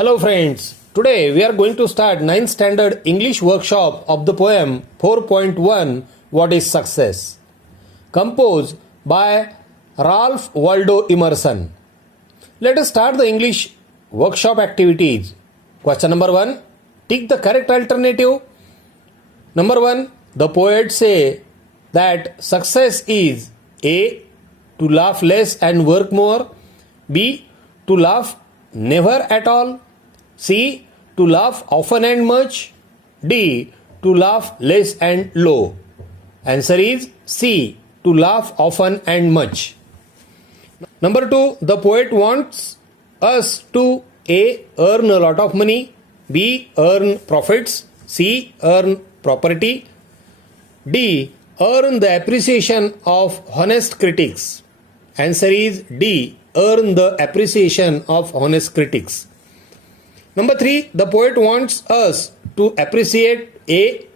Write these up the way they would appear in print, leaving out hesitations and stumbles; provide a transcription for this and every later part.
Hello friends, today we are going to start 9th standard English workshop of the poem 4.1 What is Success? Composed by Ralph Waldo Emerson. Let us start the English workshop activities. Question number 1. Tick the correct alternative. Number 1. The poet say that success is A. To laugh less and work more. B. To laugh never at all. C. To laugh often and much. D. To laugh less and low. Answer is C. To laugh often and much. Number 2. The poet wants us to A. Earn a lot of money. B. Earn profits. C. Earn property. D. Earn the appreciation of honest critics. Answer is D. Earn the appreciation of honest critics. Number 3. The poet wants us to appreciate A.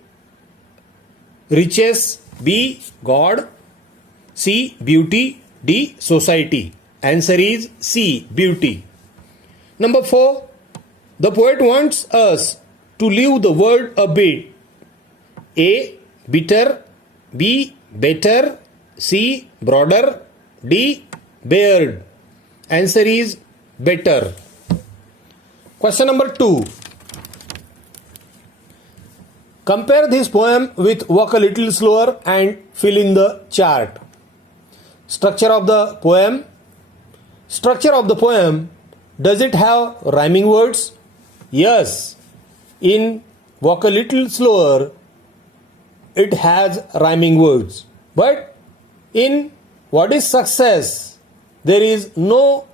Riches. B. God. C. Beauty. D. Society. Answer is C. Beauty. Number 4. The poet wants us to leave the world a bit. A. Bitter. B. Better. C. Broader. D. Bared. Answer is better. Question number 2. Compare this poem with Walk a Little Slower and fill in the chart. Structure of the poem. Structure of the poem. Does it have rhyming words? Yes. In Walk a Little Slower, it has rhyming words. But in What is Success, there is no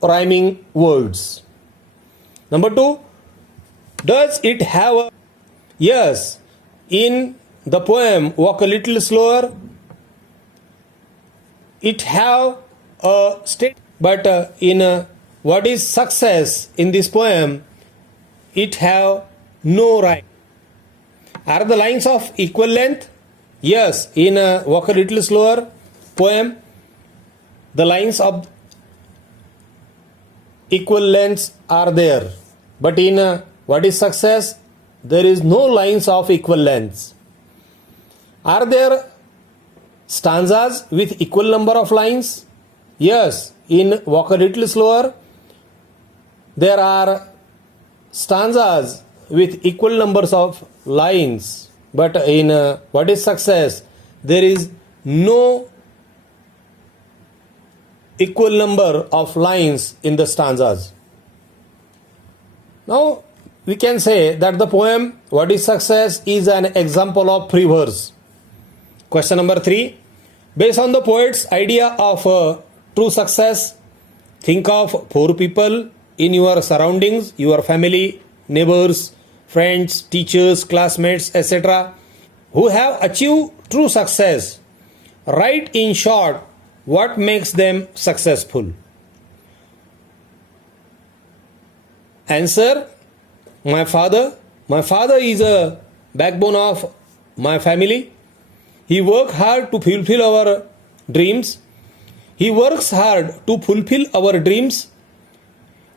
rhyming words. Number 2. Does it have a... Yes. In the poem Walk a Little Slower, it have a state. But in What is Success, in this poem, it have no rhyme. Are the lines of equal length? Yes. In Walk a Little Slower poem, the lines of equal lengths are there. But in What is Success, there is no lines of equal lengths. Are there stanzas with equal number of lines? Yes. In Walk a Little Slower, there are stanzas with equal numbers of lines. But in What is Success, there is no equal number of lines in the stanzas. Now, we can say that the poem What is Success is an example of free verse. Question number 3. Based on the poet's idea of true success, think of 4 people in your surroundings, your family, neighbors, friends, teachers, classmates, etc., who have achieved true success. Write in short what makes them successful. Answer: my father. My father is a backbone of my family. He works hard to fulfill our dreams. He works hard to fulfill our dreams.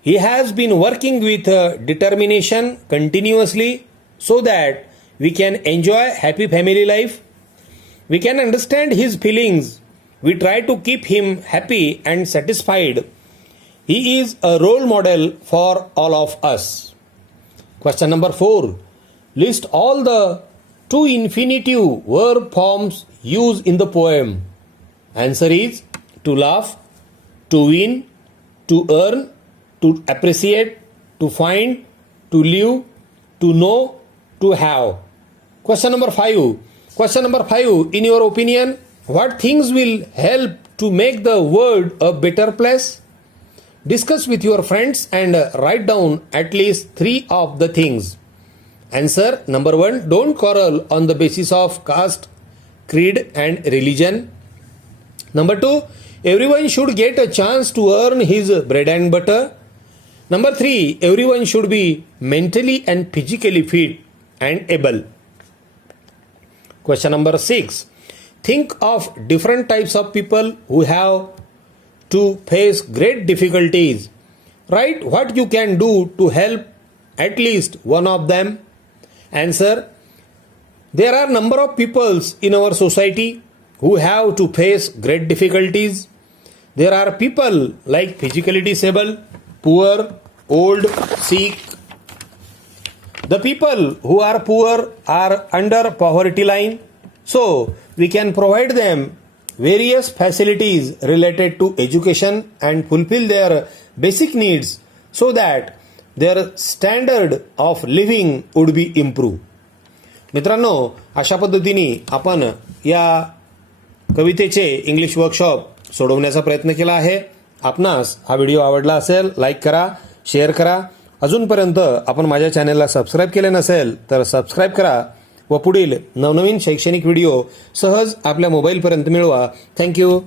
He has been working with determination continuously so that we can enjoy happy family life. We can understand his feelings. We try to keep him happy and satisfied. He is a role model for all of us. Question number 4. List all the two infinitive verb forms used in the poem. Answer is to laugh, to win, to earn, to appreciate, to find, to live, to know, to have. Question number 5. Question number 5. In your opinion, what things will help to make the world a better place? Discuss with your friends and write down at least 3 of the things. Answer: number 1. Don't quarrel on the basis of caste, creed and religion. Number 2. Everyone should get a chance to earn his bread and butter. Number 3. Everyone should be mentally and physically fit and able. Question number 6. Think of different types of people who have to face great difficulties Write what you can do to help at least one of them. Answer. There are number of peoples in our society who have to face great difficulties. There are people like physically disabled, poor, old, sick. The people who are poor are under poverty line, so we can provide them various facilities related to education and fulfill their basic needs so that their standard of living would be improved. मित्रांनो, अशा पद्धतीने आपण या कवितेचे English workshop सोडवण्याचा प्रयत्न केला आहे. आपणास हा व्हिडिओ आवडला असेल लाईक करा, शेअर करा. अजूनपर्यंत आपण माझ्या चॅनलला सबस्क्राईब केले नसेल तर सबस्क्राईब करा व पुढील नवनवीन शैक्षणिक व्हिडिओ सहज आपल्या मोबाईलपर्यंत मिळवा. थँक्यू.